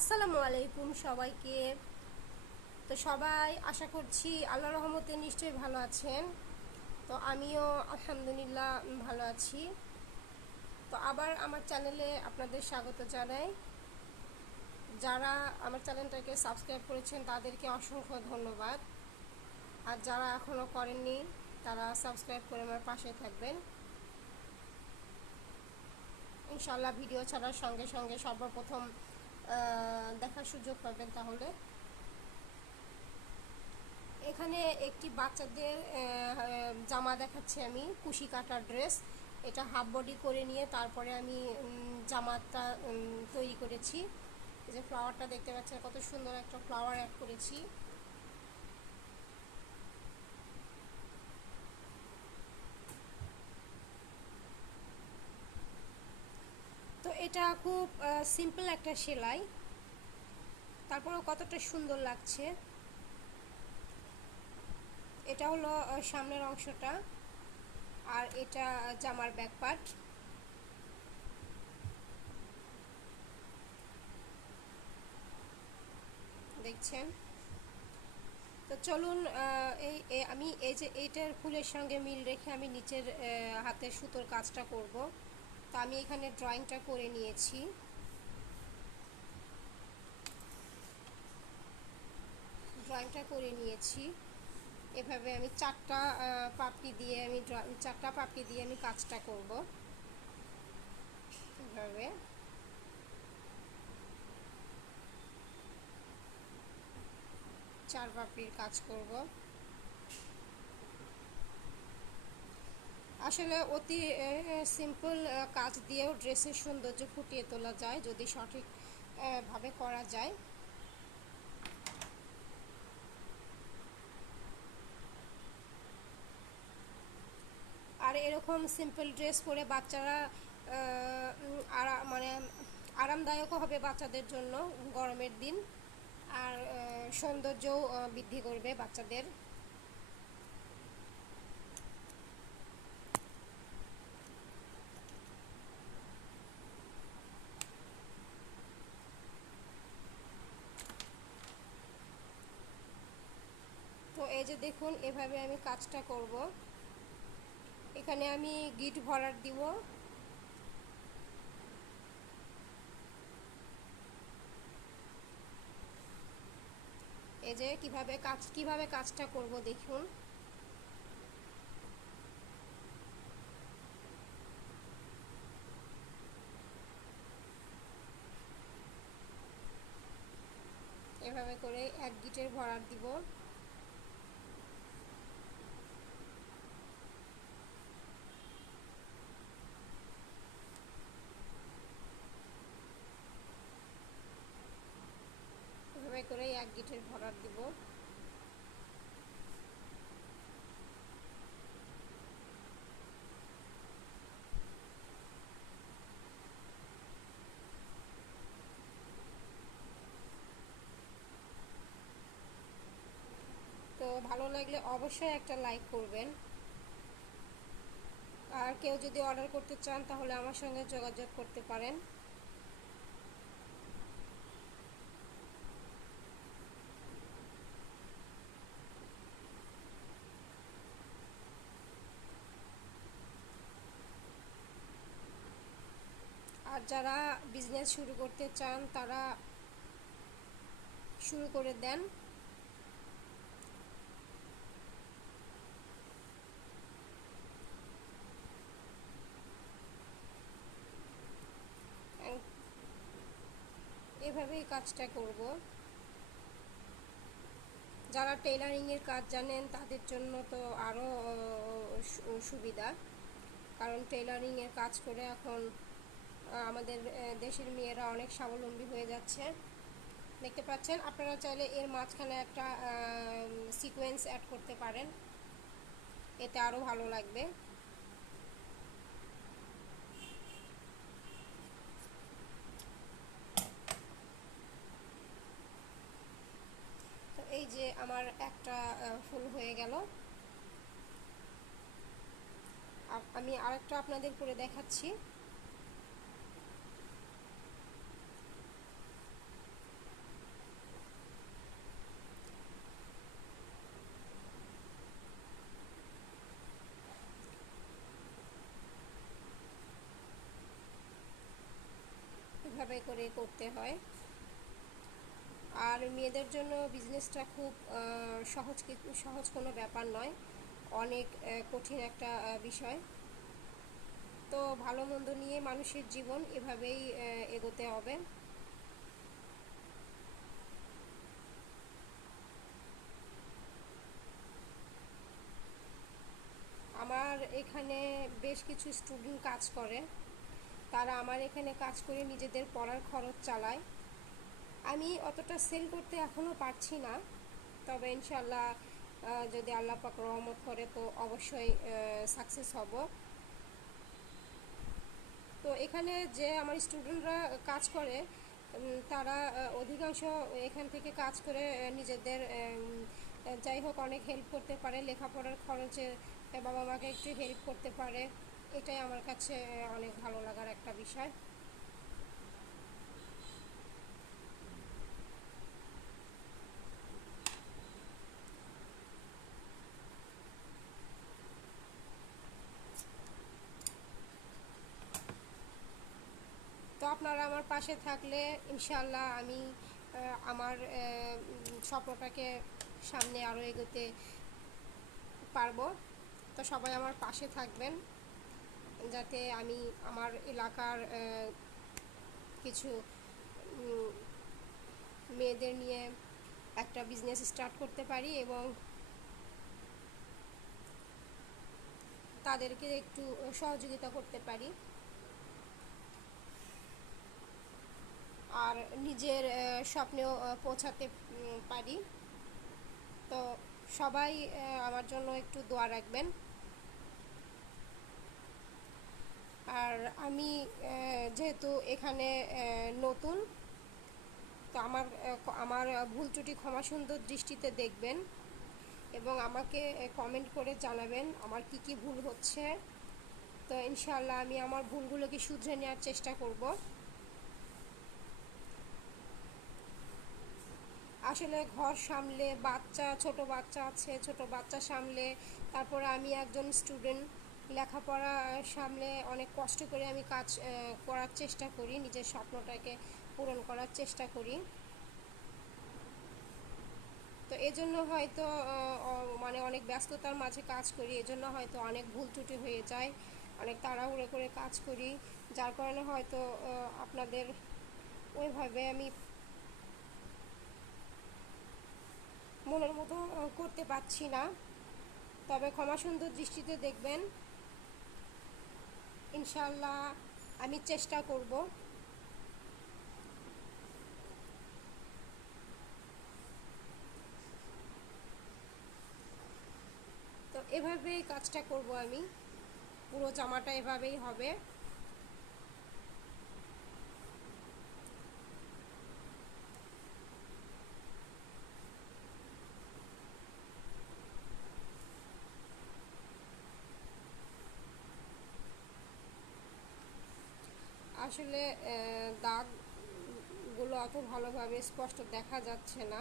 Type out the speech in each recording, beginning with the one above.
আসসালামু আলাইকুম সবাইকে। তো সবাই আশা করছি আল্লাহর রহমতে নিশ্চয়ই ভালো আছেন। তো আমিও আলহামদুলিল্লাহ ভালো আছি। তো আবার আমার চ্যানেলে আপনাদের স্বাগত জানাই। যারা আমার চ্যানেলটাকে সাবস্ক্রাইব করেছেন তাদেরকে অসংখ্য ধন্যবাদ। আর যারা এখনও করেননি তারা সাবস্ক্রাইব করে আমার পাশে থাকবেন। ইনশাআল্লাহ ভিডিও ছাড়ার সঙ্গে সঙ্গে সর্বপ্রথম দেখার সুযোগ পাবেন। তাহলে এখানে একটি বাচ্চাদের জামা দেখাচ্ছি আমি, কুশি কাটা ড্রেস। এটা হাফ বডি করে নিয়ে তারপরে আমি জামাটা তৈরি করেছি। এই যে ফ্লাওয়ারটা দেখতে পাচ্ছেন, কত সুন্দর একটা ফ্লাওয়ার অ্যাড করেছি। তো এটা খুব সিম্পল একটা সেলাই, তারপরেও কতটা সুন্দর লাগছে। এটা হলো সামনের অংশটা, আর এটা জামার ব্যাক পার্ট দেখছেন। তো চলুন আমি এই যে এইটার ফুলের সঙ্গে মিল রেখে আমি নিচের হাতের সুতোর কাজটা করব। তো আমি এখানে ড্রয়িংটা করে নিয়েছি। এভাবে আমি চারটা পাপড়ি দিয়ে আমি কাজটা করব। এভাবে চার পাপড়ির কাজ করব। আসলে অতি সিম্পল কাজ দিয়েও ড্রেসের সৌন্দর্য ফুটিয়ে তোলা যায় যদি সঠিক ভাবে করা যায়। আর এরকম সিম্পল ড্রেস পরে বাচ্চারা মানে আরামদায়কও হবে বাচ্চাদের জন্য গরমের দিন, আর সৌন্দর্যও বৃদ্ধি করবে বাচ্চাদের। তো এই যে দেখুন, এভাবে আমি কাজটা করব। এখানে আমি গিট ভরাট দিব। এই যে কিভাবে কাজটা করব দেখুন। এভাবে করে এক গিটের ভরাট দিব। এভাবে করে এক গিটের ভরাট দিব। তো ভালো লাগলে অবশ্যই একটা লাইক করবেন। আর কেউ যদি অর্ডার করতে চান তাহলে আমার সঙ্গে যোগাযোগ করতে পারেন। আর যারা বিজনেস শুরু করতে চান তারা শুরু করে দেন। এভাবেই কাজটা করব। যারা টেইলারিংয়ের কাজ জানেন তাদের জন্য তো আরও সুবিধা, কারণ টেইলারিংয়ের কাজ করে এখন আমাদের দেশের মেয়েরা অনেক স্বাবলম্বী হয়ে যাচ্ছে। দেখতে পাচ্ছেন, আপনারা চাইলে এর মাঝখানে একটা সিকোয়েন্স অ্যাড করতে পারেন, এতে আরও ভালো লাগবে। তো এই যে আমার একটা ফুল হয়ে গেল। আমি আরেকটা আপনাদের করে দেখাচ্ছি। করতে হয়। আর মেয়েদের জন্য বিজনেসটা খুব সহজ কোনো ব্যাপার নয়, অনেক কঠিন একটা বিষয়। তো ভালো মন্দ নিয়ে মানুষের জীবন এভাবেই এগোতে হবে। আমার এখানে বেশ কিছু স্টুডেন্ট কাজ করে, তারা আমার এখানে কাজ করে নিজেদের পড়ার খরচ চালায়। আমি অতটা সেল করতে এখনও পারছি না, তবে ইনশাল্লাহ যদি আল্লাহ পাক রহমত করে তো অবশ্যই সাকসেস হব। তো এখানে যে আমার স্টুডেন্টরা কাজ করে তারা অধিকাংশ এখান থেকে কাজ করে নিজেদের যাই হোক অনেক হেল্প করতে পারে, লেখাপড়ার খরচে বাবা মাকে একটু হেল্প করতে পারে। এটাই আমার কাছে অনেক ভালো লাগার একটা বিষয়। তো আপনারা আমার পাশে থাকলে ইনশাল্লাহ আমি আমার স্বপ্নটাকে সামনে আরও এগোতে পারবো। তো সবাই আমার পাশে থাকবেন যাতে আমি আমার এলাকার কিছু মেয়েদের নিয়ে একটা বিজনেস স্টার্ট করতে পারি এবং তাদেরকে একটু সহযোগিতা করতে পারি আর নিজের স্বপ্নেও পৌঁছাতে পারি। তো সবাই আমার জন্য একটু দোয়া রাখবেন। আর আমি যেহেতু এখানে নতুন, তো আমার ভুল ত্রুটি ক্ষমা সুন্দর দৃষ্টিতে দেখবেন এবং আমাকে কমেন্ট করে জানাবেন আমার কি কি ভুল হচ্ছে। তো ইনশাআল্লাহ আমি আমার ভুলগুলোকে শুধরে নেওয়ার চেষ্টা করব। আসলে ঘর সামলে ছোট বাচ্চা আছে, ছোট বাচ্চা সামলে তারপরে আমি একজন স্টুডেন্ট, লেখাপড়া সামলে অনেক কষ্ট করে আমি কাজ করার চেষ্টা করি, নিজের স্বপ্নটাকে পূরণ করার চেষ্টা করি। তো এজন্য হয়তো মানে অনেক ব্যস্ততার মাঝে কাজ করি, এজন্য হয়তো অনেক ভুল ত্রুটি হয়ে যায়, অনেক তাড়াহুড়ো করে কাজ করি, যার কারণে হয়তো আপনাদের ওইভাবে আমি মনের মতো করতে পারছি না। তবে ক্ষমা সুন্দর দৃষ্টিতে দেখবেন, ইনশাল্লাহ আমি চেষ্টা করব। তো এভাবেই কাজটা করব আমি, পুরো জামাটা এভাবেই হবে। আসলে দাগগুলো অত ভালোভাবে স্পষ্ট দেখা যাচ্ছে না,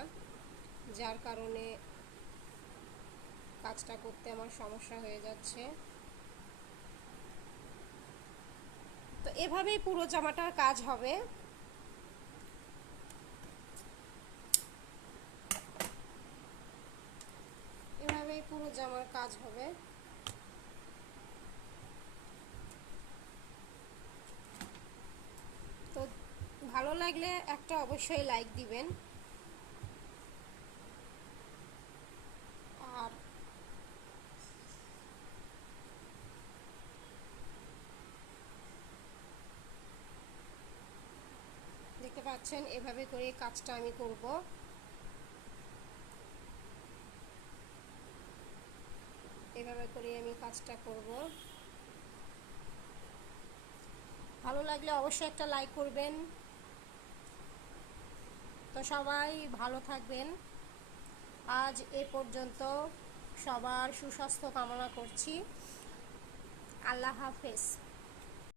যার কারণে কাজটা করতে আমার সমস্যা হয়ে যাচ্ছে। তো এভাবেই পুরো জামাটার কাজ হবে। এভাবেই পুরো জামার কাজ হবে। তো ভালো লাগলে একটা অবশ্যই লাইক দিবেন। আর দেখতে পাচ্ছেন এভাবে করে কাজটা আমি করব। এভাবে করে আমি কাজটা করব। ভালো লাগলে অবশ্যই একটা লাইক করবেন। তো সবাই ভালো থাকবেন। আজ এ পর্যন্ত, সবার সুস্বাস্থ্য কামনা করছি। আল্লাহ হাফেজ।